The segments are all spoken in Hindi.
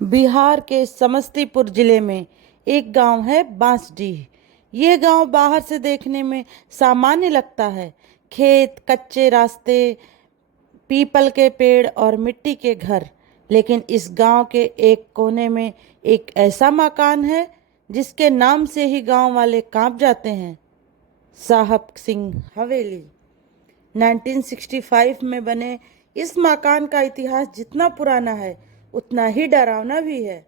बिहार के समस्तीपुर जिले में एक गांव है बांसडीह। यह गांव बाहर से देखने में सामान्य लगता है। खेत, कच्चे रास्ते, पीपल के पेड़ और मिट्टी के घर। लेकिन इस गांव के एक कोने में एक ऐसा मकान है जिसके नाम से ही गांव वाले कांप जाते हैं। साहब सिंह हवेली। 1965 में बने इस मकान का इतिहास जितना पुराना है उतना ही डरावना भी है।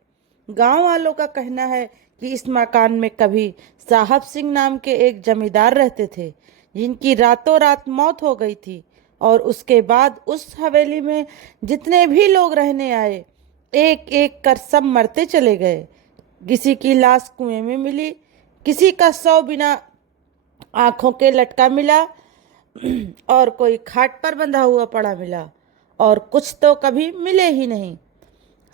गांव वालों का कहना है कि इस मकान में कभी साहब सिंह नाम के एक जमींदार रहते थे जिनकी रातों रात मौत हो गई थी, और उसके बाद उस हवेली में जितने भी लोग रहने आए एक एक कर सब मरते चले गए। किसी की लाश कुएं में मिली, किसी का शव बिना आंखों के लटका मिला, और कोई खाट पर बंधा हुआ पड़ा मिला, और कुछ तो कभी मिले ही नहीं।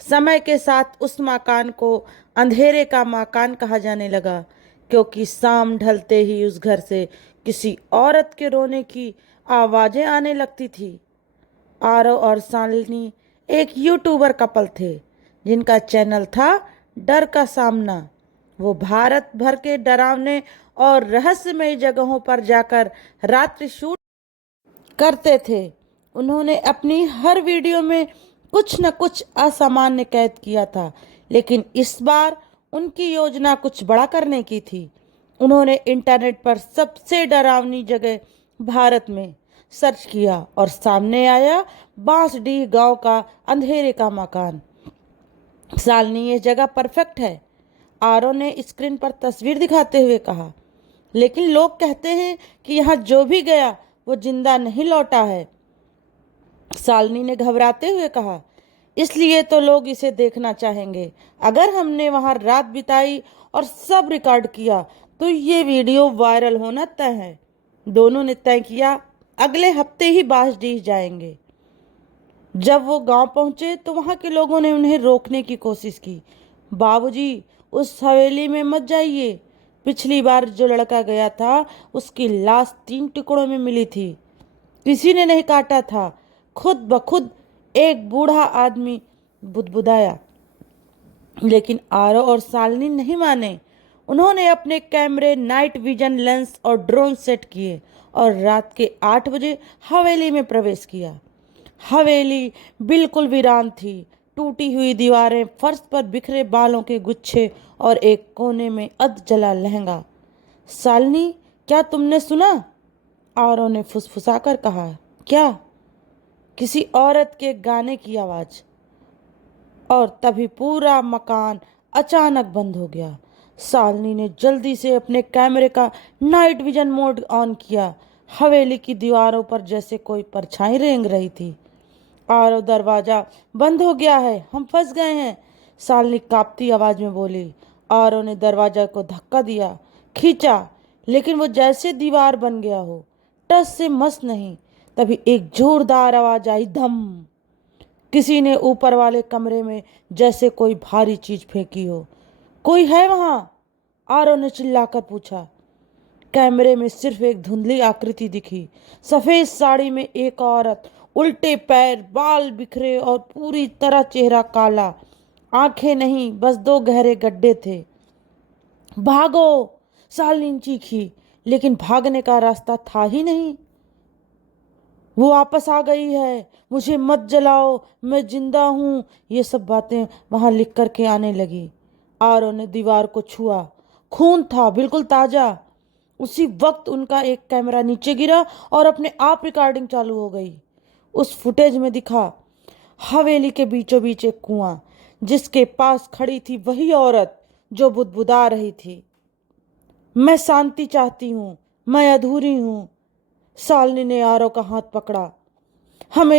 समय के साथ उस मकान को अंधेरे का मकान कहा जाने लगा, क्योंकि शाम ढलते ही उस घर से किसी औरत के रोने की आवाजें आने लगती थी। आरव और शालिनी एक यूट्यूबर कपल थे जिनका चैनल था डर का सामना। वो भारत भर के डरावने और रहस्यमय जगहों पर जाकर रात्रि शूट करते थे। उन्होंने अपनी हर वीडियो में कुछ न कुछ असामान्य कैद किया था, लेकिन इस बार उनकी योजना कुछ बड़ा करने की थी। उन्होंने इंटरनेट पर सबसे डरावनी जगह भारत में सर्च किया और सामने आया बांसडीह गांव का अंधेरे का मकान। शालिनी, ये जगह परफेक्ट है, आरव ने स्क्रीन पर तस्वीर दिखाते हुए कहा। लेकिन लोग कहते हैं कि यहाँ जो भी गया वो जिंदा नहीं लौटा है, शालिनी ने घबराते हुए कहा। इसलिए तो लोग इसे देखना चाहेंगे। अगर हमने वहां रात बिताई और सब रिकॉर्ड किया तो ये वीडियो वायरल होना तय है। दोनों ने तय किया अगले हफ्ते ही बांसडीह जाएंगे। जब वो गांव पहुंचे तो वहां के लोगों ने उन्हें रोकने की कोशिश की। बाबूजी, उस हवेली में मत जाइए। पिछली बार जो लड़का गया था उसकी लाश 3 टुकड़ों में मिली थी। किसी ने नहीं काटा था। खुद ब खुद एक बूढ़ा आदमी बुदबुदाया। लेकिन आरव और शालिनी नहीं माने। उन्होंने अपने कैमरे, नाइट विजन लेंस और ड्रोन सेट किए और रात के 8 बजे हवेली में प्रवेश किया। हवेली बिल्कुल वीरान थी। टूटी हुई दीवारें, फर्श पर बिखरे बालों के गुच्छे और एक कोने में अध जला लहंगा। शालिनी, क्या तुमने सुना? आरव ने फुसफुसाकर कहा। क्या? किसी औरत के गाने की आवाज। और तभी पूरा मकान अचानक बंद हो गया। शालिनी ने जल्दी से अपने कैमरे का नाइट विजन मोड ऑन किया। हवेली की दीवारों पर जैसे कोई परछाई रेंग रही थी। आरव, दरवाजा बंद हो गया है, हम फंस गए हैं, शालिनी कांपती आवाज में बोली। आरव ने दरवाजा को धक्का दिया, खींचा, लेकिन वो जैसे दीवार बन गया हो, टस से मस नहीं। तभी एक जोरदार आवाज आई, धम। किसी ने ऊपर वाले कमरे में जैसे कोई भारी चीज फेंकी हो। कोई है वहां? आरव ने चिल्लाकर पूछा। कैमरे में सिर्फ एक धुंधली आकृति दिखी। सफेद साड़ी में एक औरत, उल्टे पैर, बाल बिखरे और पूरी तरह चेहरा काला। आंखें नहीं, बस 2 गहरे गड्ढे थे। भागो! शालिनी चीखी, लेकिन भागने का रास्ता था ही नहीं। वो वापस आ गई है, मुझे मत जलाओ, मैं जिंदा हूं, ये सब बातें वहां लिख करके आने लगी। आरव ने दीवार को छुआ। खून था, बिल्कुल ताजा। उसी वक्त उनका एक कैमरा नीचे गिरा और अपने आप रिकॉर्डिंग चालू हो गई। उस फुटेज में दिखा हवेली के बीचों बीच एक कुआं, जिसके पास खड़ी थी वही औरत जो बुदबुदा रही थी। मैं शांति चाहती हूँ, मैं अधूरी हूँ। शालिनी ने आरव का हाथ पकड़ा। हमें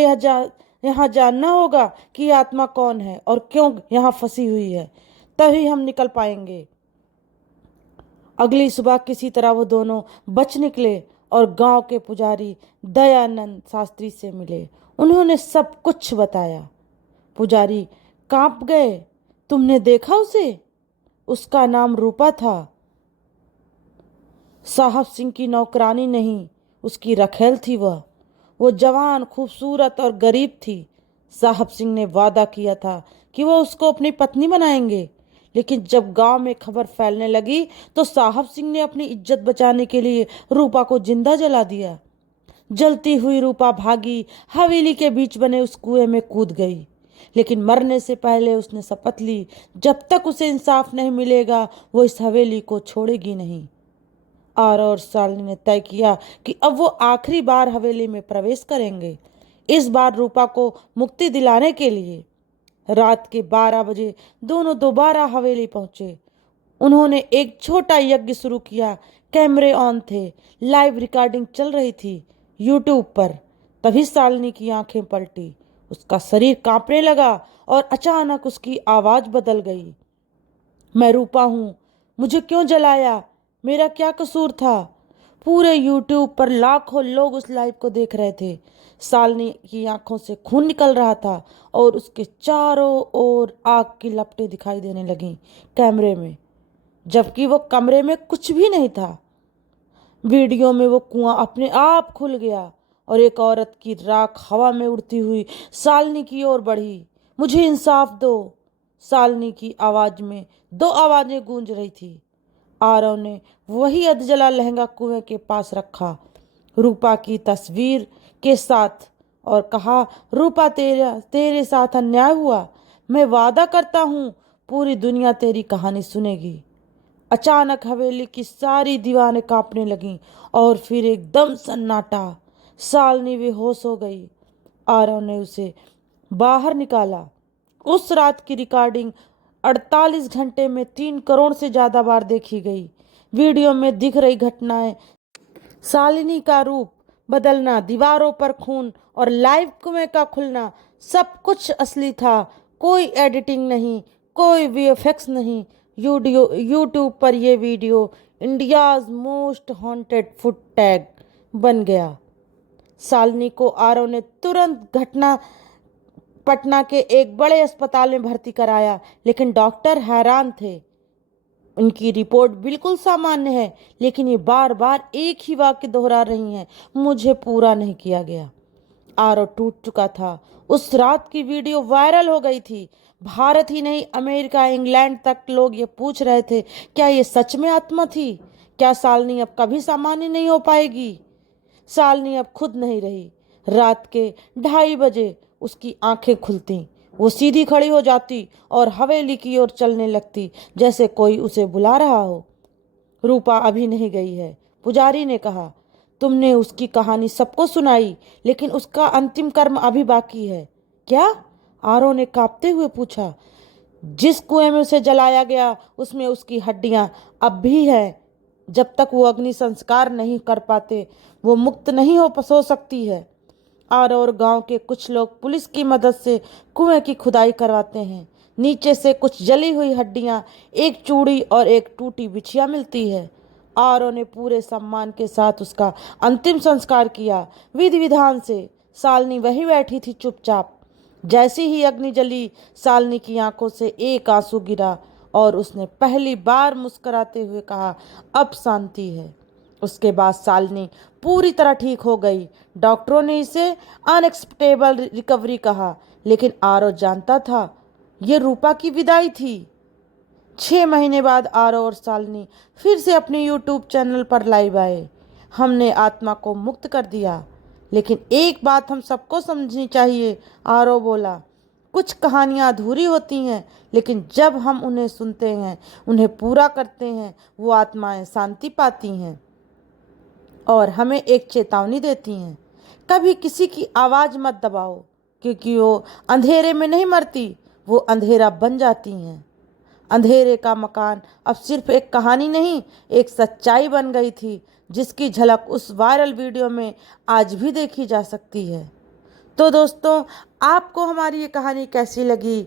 यहाँ जानना होगा कि ये आत्मा कौन है और क्यों यहाँ फंसी हुई है, तभी हम निकल पाएंगे। अगली सुबह किसी तरह वो दोनों बच निकले और गांव के पुजारी दयानंद शास्त्री से मिले। उन्होंने सब कुछ बताया। पुजारी कांप गए। तुमने देखा उसे? उसका नाम रूपा था। साहब सिंह की नौकरानी नहीं, उसकी रखेल थी वह। वो जवान, खूबसूरत और गरीब थी। साहब सिंह ने वादा किया था कि वो उसको अपनी पत्नी बनाएंगे। लेकिन जब गांव में खबर फैलने लगी तो साहब सिंह ने अपनी इज्जत बचाने के लिए रूपा को जिंदा जला दिया। जलती हुई रूपा भागी, हवेली के बीच बने उस कुएं में कूद गई। लेकिन मरने से पहले उसने शपथ ली, जब तक उसे इंसाफ नहीं मिलेगा वो इस हवेली को छोड़ेगी नहीं। और शालिनी ने तय किया कि अब वो आखिरी बार हवेली में प्रवेश करेंगे, इस बार रूपा को मुक्ति दिलाने के लिए। रात के 12 बजे दोनों दोबारा हवेली पहुंचे। उन्होंने एक छोटा यज्ञ शुरू किया। कैमरे ऑन थे, लाइव रिकॉर्डिंग चल रही थी यूट्यूब पर। तभी शालिनी की आंखें पलटी, उसका शरीर कांपने लगा और अचानक उसकी आवाज बदल गई। मैं रूपा हूं, मुझे क्यों जलाया, मेरा क्या कसूर था। पूरे यूट्यूब पर लाखों लोग उस लाइव को देख रहे थे। शालिनी की आंखों से खून निकल रहा था और उसके चारों ओर आग की लपटें दिखाई देने लगीं कैमरे में, जबकि वो कमरे में कुछ भी नहीं था। वीडियो में वो कुआं अपने आप खुल गया और एक औरत की राख हवा में उड़ती हुई शालिनी की ओर बढ़ी। मुझे इंसाफ दो, शालिनी की आवाज में दो आवाजें गूंज रही थी। आरव ने वही अधजला लहंगा कुएं के पास रखा, रूपा की तस्वीर के साथ, और कहा, रूपा तेरे साथ अन्याय हुआ। मैं वादा करता हूँ पूरी दुनिया तेरी कहानी सुनेगी। अचानक हवेली की सारी दीवारें कांपने लगीं और फिर एकदम सन्नाटा। शालिनी बेहोश हो गई। आरव ने उसे बाहर निकाला। उस रात की रिकॉर्डिंग 48 घंटे में 3 करोड़ से ज्यादा बार देखी गई। वीडियो में दिख रही घटनाएं, शालिनी का रूप बदलना, दीवारों पर खून और लाइव कुएं का खुलना, सब कुछ असली था। कोई एडिटिंग नहीं, कोई वीएफएक्स नहीं। यूट्यूब पर यह video India's most haunted foot tag बन गया। शालिनी को आरव ने तुरंत घटना पटना के एक बड़े अस्पताल में भर्ती कराया, लेकिन डॉक्टर हैरान थे। उनकी रिपोर्ट बिल्कुल सामान्य है, लेकिन ये बार बार एक ही वाक्य दोहरा रही हैं, मुझे पूरा नहीं किया गया। आरव टूट चुका था। उस रात की वीडियो वायरल हो गई थी। भारत ही नहीं, अमेरिका, इंग्लैंड तक लोग ये पूछ रहे थे, क्या ये सच में आत्मा थी? क्या शालिनी अब कभी सामान्य नहीं हो पाएगी? शालिनी अब खुद नहीं रही। रात के 2:30 बजे उसकी आंखें खुलती, वो सीधी खड़ी हो जाती और हवेली की ओर चलने लगती, जैसे कोई उसे बुला रहा हो। रूपा अभी नहीं गई है, पुजारी ने कहा। तुमने उसकी कहानी सबको सुनाई, लेकिन उसका अंतिम कर्म अभी बाकी है। क्या? आरव ने कांपते हुए पूछा। जिस कुएं में उसे जलाया गया उसमें उसकी हड्डियां अब भी हैं। जब तक वो अग्नि संस्कार नहीं कर पाते वो मुक्त नहीं हो सकती है। और गांव के कुछ लोग पुलिस की मदद से कुएं की खुदाई करवाते हैं। नीचे से कुछ जली हुई हड्डियां, एक चूड़ी और एक टूटी बिछिया मिलती है। आरव ने पूरे सम्मान के साथ उसका अंतिम संस्कार किया, विधि विधान से। शालिनी वहीं बैठी थी चुपचाप। जैसी ही अग्नि जली, शालिनी की आंखों से एक आंसू गिरा और उसने पहली बार मुस्कुराते हुए कहा, अब शांति है। उसके बाद शालिनी पूरी तरह ठीक हो गई। डॉक्टरों ने इसे अनएक्सपेक्टेबल रिकवरी कहा, लेकिन आरव जानता था ये रूपा की विदाई थी। 6 महीने बाद आरव और शालिनी फिर से अपने यूट्यूब चैनल पर लाइव आए। हमने आत्मा को मुक्त कर दिया, लेकिन एक बात हम सबको समझनी चाहिए, आरव बोला। कुछ कहानियाँ अधूरी होती हैं, लेकिन जब हम उन्हें सुनते हैं, उन्हें पूरा करते हैं, वो आत्माएं शांति पाती हैं और हमें एक चेतावनी देती हैं। कभी किसी की आवाज़ मत दबाओ, क्योंकि वो अंधेरे में नहीं मरती, वो अंधेरा बन जाती हैं। अंधेरे का मकान अब सिर्फ एक कहानी नहीं, एक सच्चाई बन गई थी, जिसकी झलक उस वायरल वीडियो में आज भी देखी जा सकती है। तो दोस्तों, आपको हमारी ये कहानी कैसी लगी,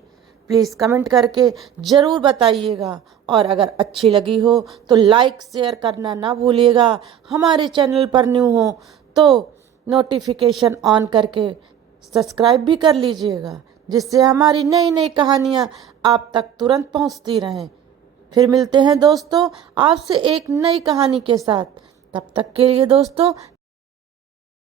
प्लीज़ कमेंट करके ज़रूर बताइएगा। और अगर अच्छी लगी हो तो लाइक शेयर करना ना भूलिएगा। हमारे चैनल पर न्यू हो तो नोटिफिकेशन ऑन करके सब्सक्राइब भी कर लीजिएगा, जिससे हमारी नई नई कहानियाँ आप तक तुरंत पहुँचती रहें। फिर मिलते हैं दोस्तों आपसे एक नई कहानी के साथ। तब तक के लिए दोस्तों